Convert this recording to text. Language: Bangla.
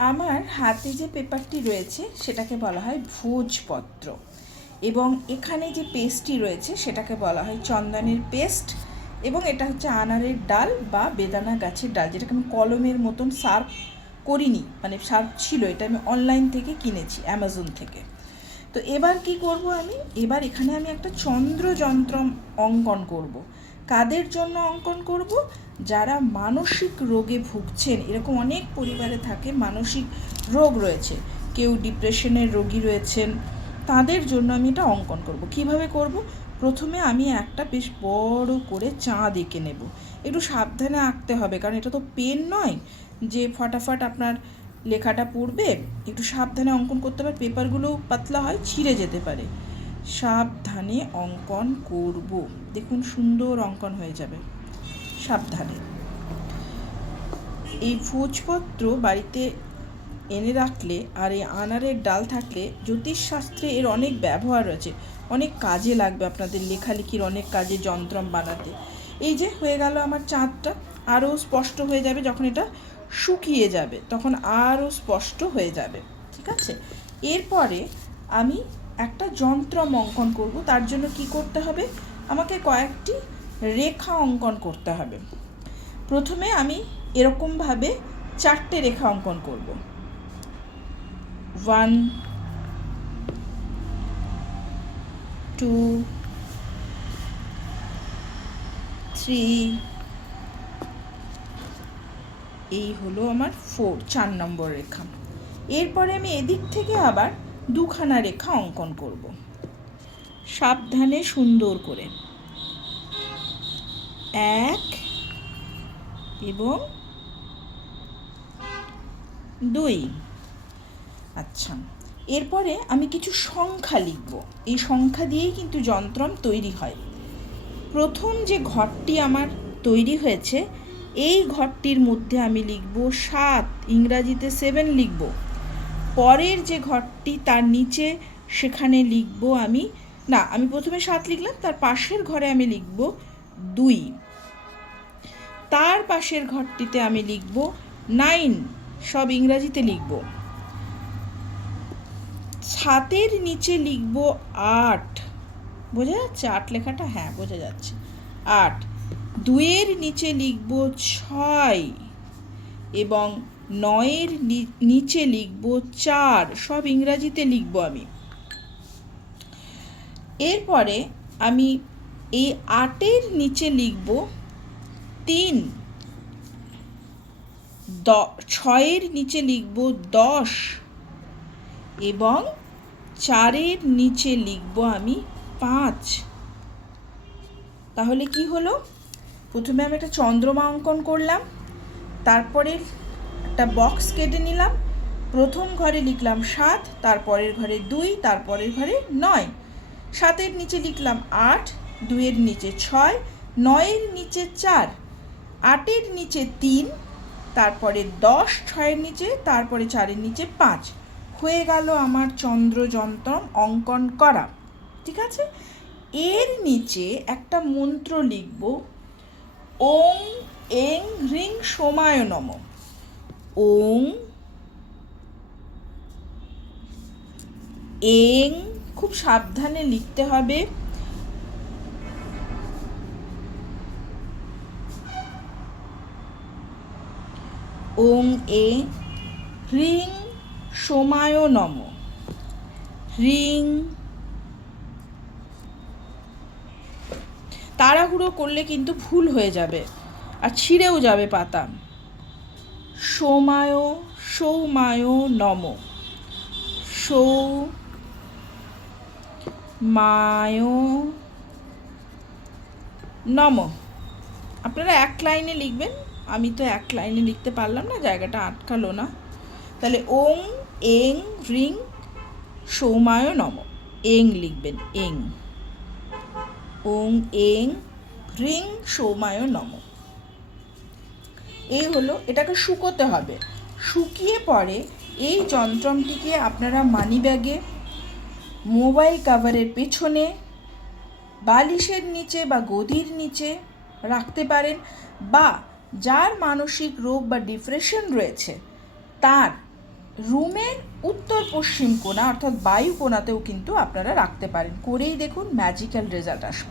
আমার হাতে যে পেপারটি রয়েছে, সেটাকে বলা হয় ভোজপত্র। এবং এখানে যে পেস্টটি রয়েছে, সেটাকে বলা হয় চন্দনের পেস্ট। এবং এটা হচ্ছে আনারের ডাল বা বেদানা গাছের ডাল, যেটাকে আমি কলমের মতন সার্ভ করিনি মানে সার্ভ ছিল, এটা আমি অনলাইন থেকে কিনেছি, অ্যামাজন থেকে। তো এবার কি করব আমি? এবার এখানে আমি একটা চন্দ্রযন্ত্র অঙ্কন করব। কাদের জন্য অঙ্কন করব? যারা মানসিক রোগে ভুগছেন, এরকম অনেক পরিবারে থাকে মানসিক রোগ রয়েছে। কেউ ডিপ্রেশনের রোগী রয়েছেন, তাদের জন্য আমি এটা অঙ্কন করব। কীভাবে করব? প্রথমে আমি একটা বেশ বড় করে চাঁদ এঁকে নেব। একটু সাবধানে আঁকতে হবে, কারণ এটা তো পেন নয় যে ফটাফট আপনার লেখাটা পড়বে। একটু সাবধানে অঙ্কন করতে হবে, পেপারগুলো পাতলা হয়, ছিঁড়ে যেতে পারে। সাবধানে অঙ্কন করব। দেখুন, সুন্দর অঙ্কন হয়ে যাবে। সাবধানে। এই ভোজপত্র বাড়িতে এনে রাখলে আর এই আনারের ডাল থাকলে জ্যোতিষশাস্ত্রে এর অনেক ব্যবহার আছে অনেক কাজে লাগবে আপনাদের লেখালেখির অনেক কাজে যন্ত্রম বানাতে। এই যে হয়ে গেল আমার চাঁদটা। আরও স্পষ্ট হয়ে যাবে যখন এটা শুকিয়ে যাবে। তখন আরও স্পষ্ট হয়ে যাবে। ঠিক আছে? এরপরে আমি একটা যন্ত্রম অঙ্কন করব, তার জন্য কি করতে হবে? আমাকে কয়েকটি রেখা অঙ্কন করতে হবে। প্রথমে আমি এরকমভাবে চারটে রেখা অঙ্কন করব। ওয়ান, টু, থ্রি, এই হলো আমার ফোর, চার নম্বর রেখা। এরপরে আমি এদিক থেকে আবার দুখানা রেখা অঙ্কন করব। সাবধানে সুন্দর করে। এক এবং দুই। আচ্ছা এরপরে আমি কিছু সংখ্যা লিখব। এই সংখ্যা দিয়েই কিন্তু যন্ত্রম তৈরি হয়। প্রথম যে ঘরটি আমার তৈরি হয়েছে, এই ঘরটির মধ্যে আমি লিখব সাত, ইংরাজিতে সেভেন লিখব। পরের যে ঘরটি তার নিচে সেখানে লিখব আমি, না, আমি প্রথমে সাত লিখলাম, তার পাশের ঘরে আমি লিখব দুই। তার পাশের ঘরটিতে আমি লিখব নাইন, সব ইংরাজিতে লিখব। সাতের নিচে লিখব আট। বোঝা যাচ্ছে? আট লেখাটা? হ্যাঁ বোঝা যাচ্ছে। আট। দুইয়ের নিচে লিখব ছয়। এবং নয়ের নিচে লিখব চার, সব ইংরাজিতে লিখব আমি। এরপরে আমি এই আটের নিচে লিখব তিন, দ, ছয়ের নিচে লিখব দশ এবং চারের নিচে লিখব আমি পাঁচ। তাহলে কি হলো? প্রথমে আমি একটা চন্দ্রমা অঙ্কন করলাম, তারপরে একটা বক্স কেটে নিলাম। প্রথম ঘরে লিখলাম সাত, তারপরের ঘরে দুই, তারপরের ঘরে নয়। সাতের নিচে লিখলাম আট, দুইয়ের নিচে ছয়, নয়ের নিচে চার, আটের নিচে তিন, তারপরে দশ, ছয়ের নিচে, তারপরে চারের নিচে পাঁচ। হয়ে গেল আমার চন্দ্রযন্ত্র অঙ্কন করা। ঠিক আছে? এর নিচে একটা মন্ত্র লিখব, ওং, এং, হ্রিং, সোমায় নম। ওং এং খুব সাবধানে লিখতে হবে। ওং এ হ্রিং সময় নম হ্রিং তাড়াহুড়ো করলে কিন্তু ভুল হয়ে যাবে আর ছিঁড়েও যাবে পাতা। সোমায়, সৌমায় নম। সৌ মায় নম। আপনারা এক লাইনে লিখবেন, আমি তো এক লাইনে লিখতে পারলাম না, জায়গাটা আটকালো না। তাহলে ওং, এং, রিং, সৌমায় নম। এং লিখবেন, এং। ওং, এং, রিং, সৌমায় নম। এই হলো, এটাকে শুকোতে হবে। শুকিয়ে পরে এই যন্ত্রমটিকে আপনারা মানি ব্যাগে মোবাইল কাভারের পেছনে, বালিশের নিচে বা গদির নিচে রাখতে পারেন বা যার মানসিক রোগ বা ডিপ্রেশন রয়েছে, তার রুমের উত্তর পশ্চিম কোণা অর্থাৎ বায়ু কোণাতেও কিন্তু আপনারা রাখতে পারেন। করেই দেখুন ম্যাজিক্যাল রেজাল্ট আসবে।